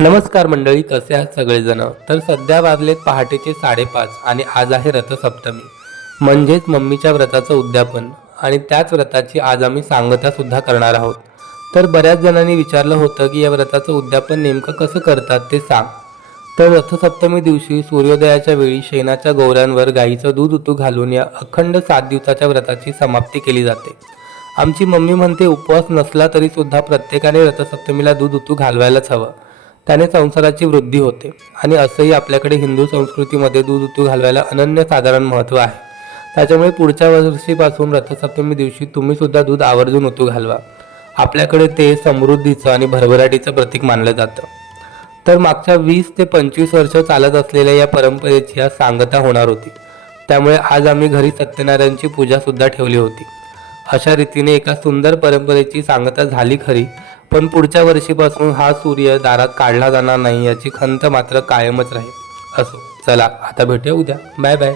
नमस्कार मंडळी कसे आहात सगळेजण? तर सध्या वाजलेत पहाटेचे साडेपाच आणि आज आहे रथसप्तमी. म्हणजेच मम्मीच्या व्रताचं उद्यापन आणि त्याच व्रताची आज आम्ही सांगता सुद्धा करणार आहोत. तर बऱ्याच जणांनी विचारलं होतं की या व्रताचं उद्यापन नेमकं कसं करतात ते सांग. तर रथसप्तमी दिवशी सूर्योदयाच्या वेळी शेणाच्या गौऱ्यांवर गाईचं दूध उतू घालून या अखंड सात दिवसाच्या व्रताची समाप्ती केली जाते. आमची मम्मी म्हणते उपवास नसला तरी सुद्धा प्रत्येकाने रथसप्तमीला दूध उतू घालवायलाच हवं. त्याने संसाराची वृद्धी होते. आणि असंही आपल्याकडे हिंदू संस्कृतीमध्ये दूध उतू घालवायला अनन्यसाधारण महत्त्व आहे. त्याच्यामुळे पुढच्या वर्षीपासून रथसप्तमी दिवशी तुम्हीसुद्धा दूध आवर्जून उतू घालवा. आपल्याकडे ते समृद्धीचं आणि भरभराटीचं प्रतीक मानलं जातं. तर मागच्या वीस ते पंचवीस वर्ष चालत असलेल्या या परंपरेची आज सांगता होणार होती. त्यामुळे आज आम्ही घरी सत्यनारायणची पूजासुद्धा ठेवली होती. अशा रीतीने एका सुंदर परंपरेची सांगता झाली खरी पण पुढच्या वर्षीपासून हा सूर्य दारात काढला जाणार नाही याची खंत मात्र कायमच राहील. असो. चला आता भेटूया उद्या. Bye bye.